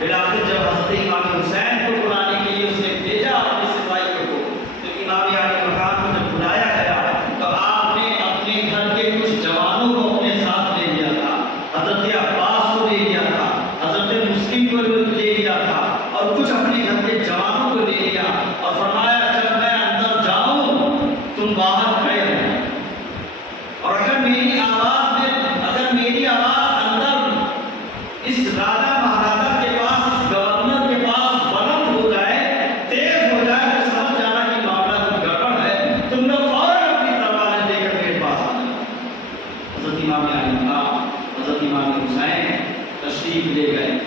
بالآخر جب حضرت امام حسین کو بلانے کے لیے اس نے بھیجا اپنے سپاہیوں کو، تو امام علی مقام کو جب بلایا گیا تو آپ نے اپنے گھر کے کچھ جوانوں کو اپنے ساتھ لے لیا تھا، حضرت عباس کو لے لیا تھا، حضرت مسلم کو لے لیا تھا، اور کچھ اپنے گھر کے جوانوں کو لے لیا، اور فرمایا جب میں اندر جاؤں تم باہر کھڑے رہنا، اور اگر میری آواز اندر اس راجا مہاراجا کے پاس، اس گورنر کے پاس بلند ہو جائے، تیز ہو جائے، تو سمجھ جانا کہ معاملہ کچھ گڑبڑ ہے، تم لوگ فوراً اپنی تلواریں لے کر میرے پاس آ جاؤ۔ حضرت امام علی مقام حضرت امام حسین تشریف لے گئے،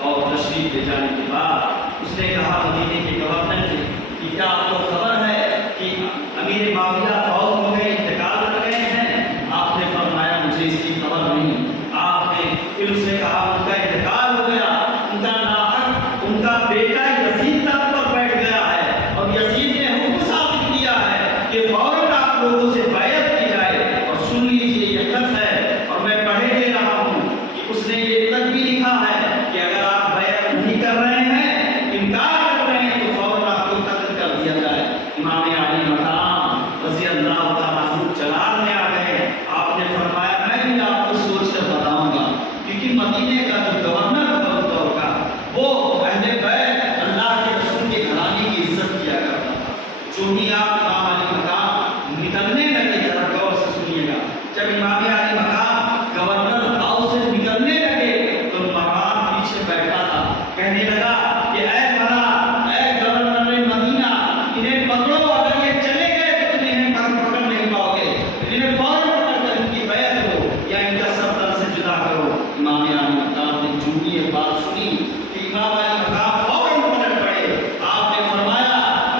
اور تشریف لے جانے کے بعد اس نے کہا مدینے کے گورنر سے کہ کیا آپ کو خبر ہے کہ امیر معاویہ فوت ہو گئے، انتقال کر گئے ہیں؟ آپ نے فرمایا مجھے اس کی خبر نہیں۔ آپ نے پھر اس سے کہا ان کا انتقال ہو گیا، ان کا ناحق ان کا بیٹا یزید تخت پر بیٹھ گیا ہے، اور یزید نے حکم صادر کیا ہے کہ فوراً آپ لوگوں سے بیعت کی جائے، اور سن لیجیے یہ خط ہے، اور میں پڑھے دے رہا ہوں کہ اس نے یہ تک بھی لکھا ہے کہ اگر آپ بیعت نہیں کر رہے ہیں، انکار کر رہے ہیں، تو فوراً آپ کو قتل کر دیا جائے۔ امام علی مقام رضی اللہ تعالیٰ عنہ چلان میں آ گئے۔ آپ نے فرمایا میں بھی آپ کو سوچ کر بتاؤں گا، کیونکہ مدینے کا جو گورنر تھا اس دور کا، وہ اہل بیت اللہ کے رسول کے گھرانے کی عزت کیا کرتا تھا۔ جو ہی آپ امام علی مقام نکلنے لگے، ذرا غور سے سنیے گا، جب امام علی مقام گورنر ہاؤس سے نکلنے لگے تو مروان پیچھے بیٹھا تھا، کہنے لگا کہ اے فلاں، اے گورنر مدینہ، انہیں پکڑو، اگر یہ چلے گئے تو تم انہیں پکڑ نہیں پاؤ گے، انہیں فوراً پکڑ کر ان کی بیعت ہو یا ان کا سر تل سے جدا کرو۔ امام علی مقام نے جو یہ بات سنی کہ امام علی مقام فوراً پلٹ پڑے۔ آپ نے فرمایا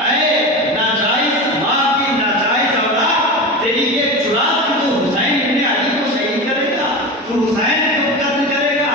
اے ناجائز ماں کی ناجائز اولاد، تیری یہ جرات کہ تو حسین ابن علی کو شہید کرے گا، تو حسین کو قتل کرے گا؟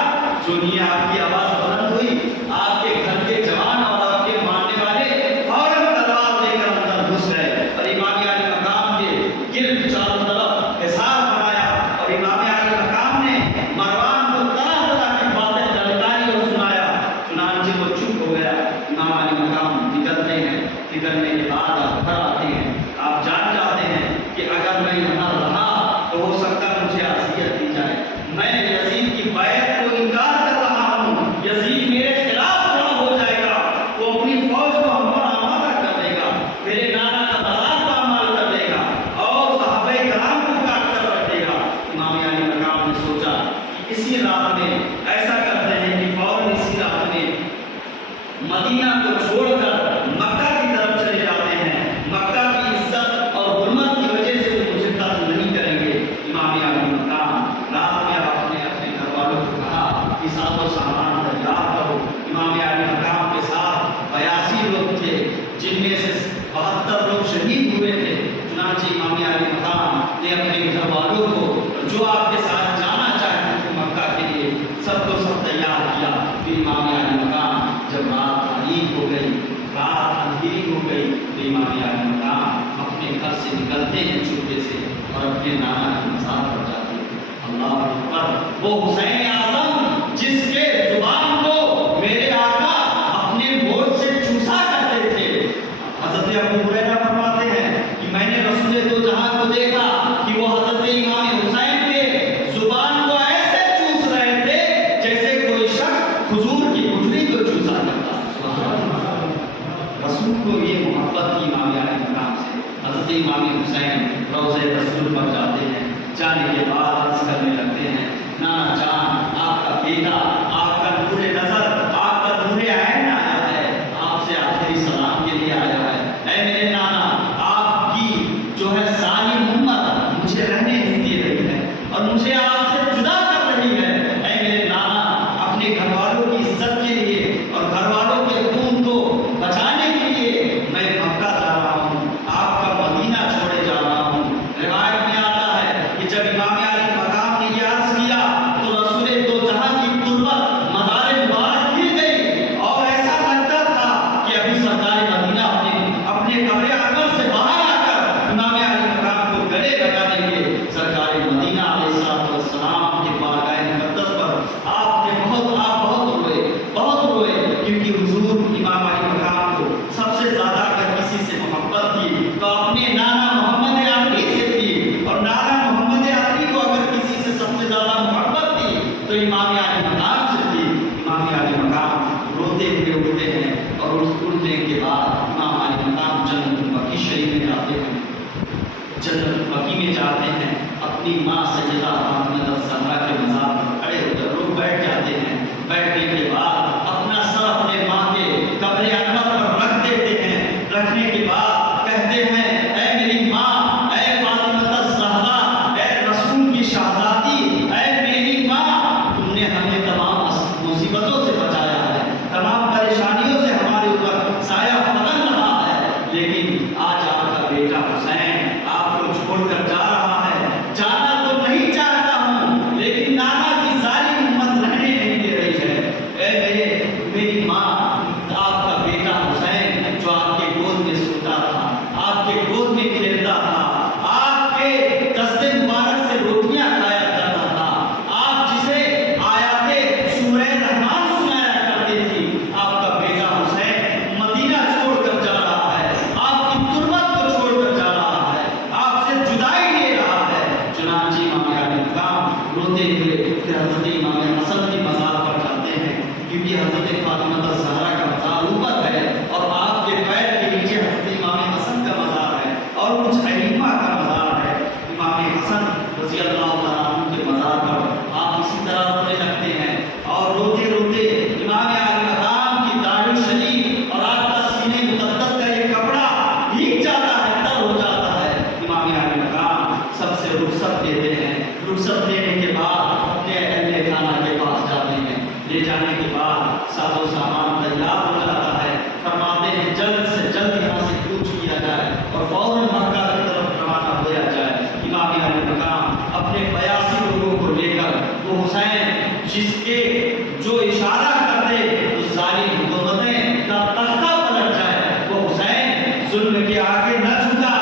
جو نہیں آپ کی آواز بلند ہوئی، آپ کے گھر کے جوان اور آپ کے ماننے والے فوراً تلوار لے کر اندر گھس گئے، اور امام علی مقام کے گرد چاروں طرف حصار بنایا، اور امام علی مقام نے مروان کو طرح طرح کی باتیں للکاری اور سنایا، چنانچہ وہ چپ ہو گیا۔ امام علی مقام نکلتے ہیں، نکلنے کے بعد آپ گھر آتے ہیں، آپ جان جاتے ہیں کہ اگر میں یہاں رہا تو ہو سکتا ہے مجھے اذیت دی جائے، میں یزید کی بیعت کو انکار کر رہا ہوں، یزید میرے خلاف کھڑا ہو جائے گا، وہ اپنی فوج کو ہم پر آمادہ کر دے گا، میرے نانا کا مزار پامال کر دے گا، اور صحابہ کرام کو کاٹ کر رکھ دے گا۔ امام علی مقام نے سوچا کہ اسی رات میں ایسا کرتے ہیں کہ فوراً اسی رات میں مدینہ کو چھوڑ کر مکہ کی طرف چلے جاتے ہیں، مکہ کی عزت اور حرمت کی وجہ سے وہ مجھے قتل نہیں کریں گے۔ امام علی مقام رات میں آپ نے اپنے گھر والوں کو کہا کہ ساتھ و سامان تیار کرو۔ امام علی مقام کے ساتھ 82 لوگ تھے، جن میں سے 72 لوگ شہید ہوئے تھے۔ چنانچہ امام علی مقام نے اپنے گھر والوں کو جو آپ کے ساتھ جانا چاہتے تھے مکہ کے لیے، سب کو سب تیار کیا۔ پھر امام علی مقام جب رات تاریک ہو گئی، رات اندھیری ہو گئی، تو امام علی مقام اپنے گھر سے نکلتے ہیں چھپے سے، اور اپنے نانا کے مزار پر جاتے ہیں۔ اللہ اکبر! وہ حسین اعظم جس کے زبان کو میرے آقا اپنے ہونٹ سے چوسا کرتے تھے، حضرت ابو ہریرہ فرماتے ہیں کہ میں نے رسول دو جہاں کو دیکھا کہ وہ حضرت امام حسین کے زبان کو ایسے چوس رہے تھے جیسے کوئی شخص کھجور کی گٹھلی کو چوسا کرتا۔ رسول کو یہ محبت کی امام علی مقام سے۔ حضرت امام حسین روضہ رسول پر جاتے ہیں، جانے کے بعد عرض کرنے لگتے ہیں نانا جان، آپ کا بیٹا، آپ کا نور نظر، آپ کا نور عین آیا ہے، آپ سے آخری سلام کے لیے آیا ہے۔ اے میرے نانا، آپ کی جو ہے ساری عمر مجھے رہنے نہیں دے رہی ہے، اور مجھے آپ سے جدا کر رہی ہے۔ اے میرے نانا، اپنے گھر والوں کی عزت کے لیے اور گھر والوں کے خون کو بچانے کے لیے میں مکہ جا رہا ہوں، آپ کا مدینہ چھوڑے جا رہا ہوں۔ روایت میں آتا ہے کہ جب امام علی مقام نے یہ عرض کیا تو رسول دو جہاں کی تربت بیٹا حسین آپ کو چھوڑ کر جا رہا ہے، جانا تو نہیں چاہتا ہوں لیکن نانا کی ظالم امت رہنے نہیں دے رہی ہے۔ اے میری ماں، آپ کا بیٹا حسین جو آپ کے گود میں سوتا تھا، آپ کے گود میں کھیلتا تھا، آپ کے دستے مبارک سے روٹیاں کھایا کرتا تھا، آپ جسے آیات سورہ رحمان سنایا کرتے تھی، آپ کا بیٹا حسین مدینہ چھوڑ کر جا رہا ہے، آپ کی تربت کو چھوڑ کر جا رہا ہے، آپ سے جدائی لے رہا ہے۔ چنانچہ امام علی مقام روتے ہوئے پھر حضرت امام حسن کی مزار پر جاتے ہیں، کیونکہ حضرت فاطمہ الزہرا کا مزار اوپر ہے اور آپ کے پیر کے نیچے حضرت امام حسن کا مزار ہے اور کچھ ائمہ کا مزار ہے۔ امام حسن رضی اللہ تعالیٰ عنہ کے مزار پر آپ اسی طرح رونے لگتے ہیں اور روتے روتے امام علی مقام کی داڑھی شریف اور آپ کا سینے مقدس کا یہ کپڑا بھیگ جاتا ہے، تر ہو جاتا ہے۔ امام علی مقام سب سے رخصت لیتے ہیں، رخصت لینے کے بعد اپنے اہل خانہ کے پاس جاتے ہیں، لے جانے کے بعد ساز و سامان تیار ہو جاتا ہے، فرماتے ہیں جلد سے جلد یہاں سے کوچ کیا جائے اور فوراً مکہ کی طرف روانہ ہوا جائے۔ امام علی مقام اپنے 82 لوگوں کو لے کر وہ حسین جس کے جو اشارہ کرتے تو ظالم حکومتیں کا تختہ پلٹ جائے، وہ حسین ظلم کے آگے نہ جھکا،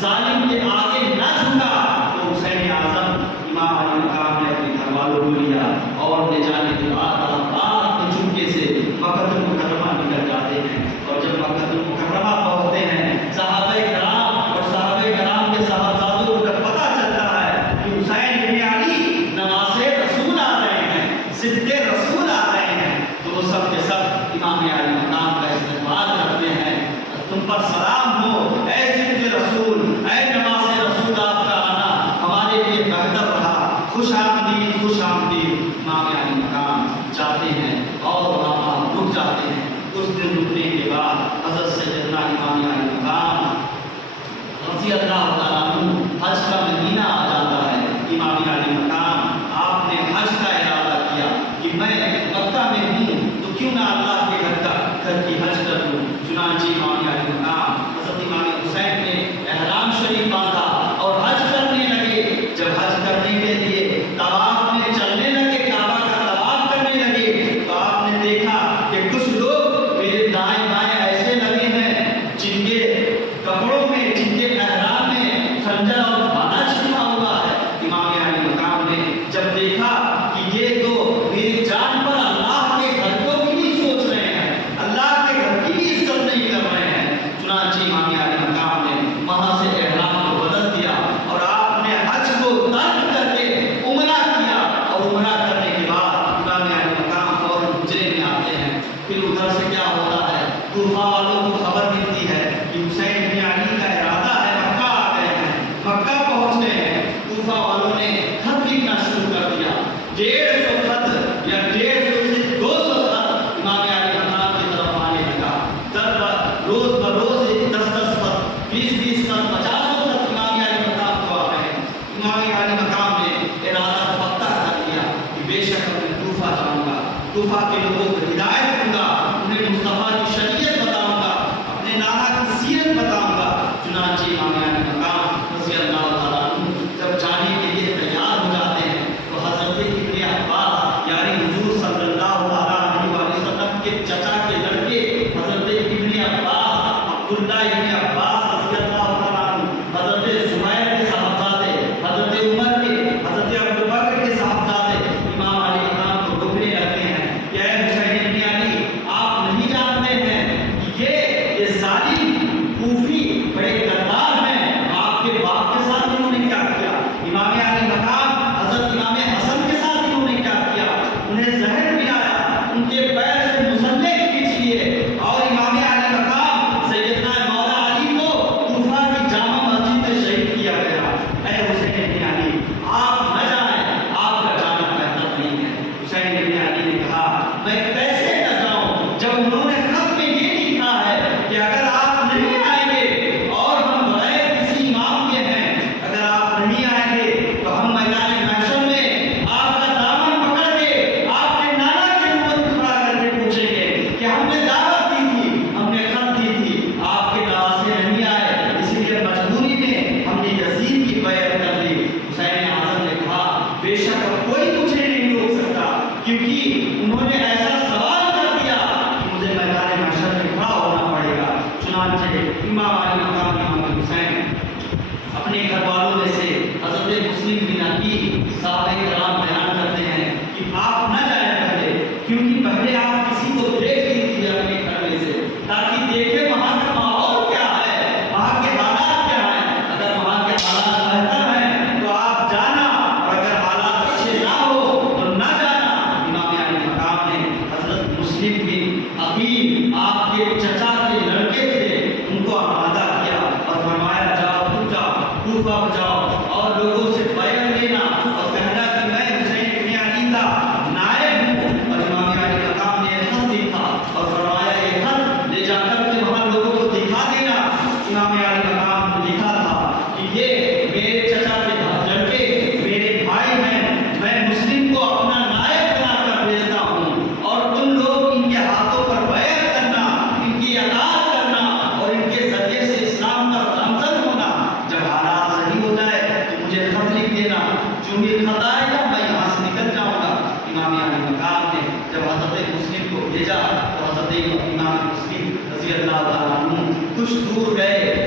ظالم کے آگے نہ جھکا، تو حسین اعظم امام علی مقام نے اپنے گھر والوں کو لیا اور لے جانے کے بعد رات کے چپکے سے مکہ المکرمہ نکل جاتے ہیں، اور جب مکہ المکرمہ پہنچتے ہیں صحابہ کرام اور صحابہ کرام کے صاحبزادوں کو جب پتہ چلتا ہے کہ حسین ابن علی نواسے رسول آ رہے ہیں، صدے رسول آ رہے ہیں، تو وہ سب کے سب امام علی مقام کا استقبال کرتے ہیں، تم پر سلام ہو اے صدے رسول، اے نواسے رسول، آپ کا آنا ہمارے لیے بہتر رہا، خوش آمدید خوش آمدید۔ امام علی مقام جاتے ہیں اور وہاں رک جاتے ہیں۔ کچھ دن رکنے کے بعد حضرت سیدنا امام علی مقام رضی اللہ تعالیٰ عنہ حج کا مدینہ آ جاتا ہے۔ امام علی مقام آپ نے حج کا ارادہ کیا کہ میں مکہ میں ہوں تو کیوں نہ اللہ کے گھر کی حج کر لوں۔ چنانچہ امام علی مقام حضرت امام حسین نے احرام شریف باندھا اور حج کرنے لگے۔ جب حج کرنے کے لیے طواف میں چلنے لگے، کعبہ کا طواف کرنے لگے، تو آپ نے دیکھا کہ کچھ لوگ میرے دائیں بائیں ایسے لگے ہیں جن کے کپڑوں میں، جن کے احرام میں خنجر اور بھالا چھپا ہوا ہے۔ امام علی مقام نے جب دیکھا کہ یہ تو میری جان پر اللہ کے گھر کو بھی نہیں سوچ رہے ہیں، اللہ کے گھر کی بھی عزت نہیں کر رہے ہیں، چنانچہ امام علی مقام نے وہاں سے احرام کو بدل دیا اور آپ نے حج کو ترک کر کے عمرہ کیا، اور عمرہ کرنے کے بعد امام علی مقام فوراً حجرے میں آتے ہیں۔ پھر ادھر سے کیا ہوتا ہے، کوفہ والوں کو خبر ملتی ہے کہ حسین ابن علی کا ارادہ ہے، مکہ آ گئے ہیں، مکہ پہنچ گئے ہیں۔ کوفہ والوں نے خط لکھنا شروع کر دیا، 150 خط یا 150 سے 200 خط امام علی مقام کی طرف آنے لگا۔ روز بروز 10 خط، 20 خط، 50 خط امام علی مقام کو آ رہے ہیں۔ امام علی مقام نے ارادہ پختہ کر لیا کہ بے شک میں کوفہ جاؤں گا، کوفہ کے لوگوں کو ہدایت دوں گا، انہیں مصطفیٰ کی شریعت بتاؤں گا، اپنے نانا کی سیرت بتاؤں گا۔ چنانچہ امام علی مقام رضی اللہ تعالیٰ عنہ جب جانے کے لیے تیار ہو جاتے ہیں تو حضرت ابن عباس یعنی حضور صلی اللہ علیہ وسلم کے چچا کے لڑکے حضرت ابن عباس، عبداللہ ابن عباس رضی اللہ تعالیٰ عنہ، حضرت زبیر کے صاحبزادے، حضرت عمر کے، حضرت ابوبکر کے صاحبزادے امام علی مقام کو روکنے لگتے ہیں کہ اے حسین ابن علی، آپ نہیں جانتے ہیں کہ یہ ظالم کوفی بڑے غدار ہیں، آپ کے باپ کے ساتھ انہوں نے کیا کیا، امام علی مقام حضرت امام حسن کے ساتھ انہوں نے کیا کیا، انہیں زہر پلایا، ان کے پیر سے مسلح کھینچ لیے، اور امام علی مقام سیدنا مولا علی کو کوفہ کی جامع مسجد میں شہید کیا گیا۔ اے حسین ابن علی، آپ نہ جائیں، آپ کا جانا بہتر نہیں ہے۔ حسین ابن علی نے کہا میں کیسے نہ جاؤں جب انہوں نے خط میں یہ لکھا ہے کہ اگر آپ نہیں آئیں گے اور ہم غیر کسی امام کے ہیں، اگر آپ نہیں آئیں گے تو ہم میدان محشر میں آپ کا دامن پکڑ کے آپ کے نانا کے اوپر کھڑا کر کے پوچھیں گے کہ ہم نے دعوت دی تھی، ہم نے خط دی تھی، آپ کے نواسے نہیں آئے، اس لیے بھیجا تو حضرت امام مسلم رضی اللہ تعالیٰ عنہ کچھ دور گئے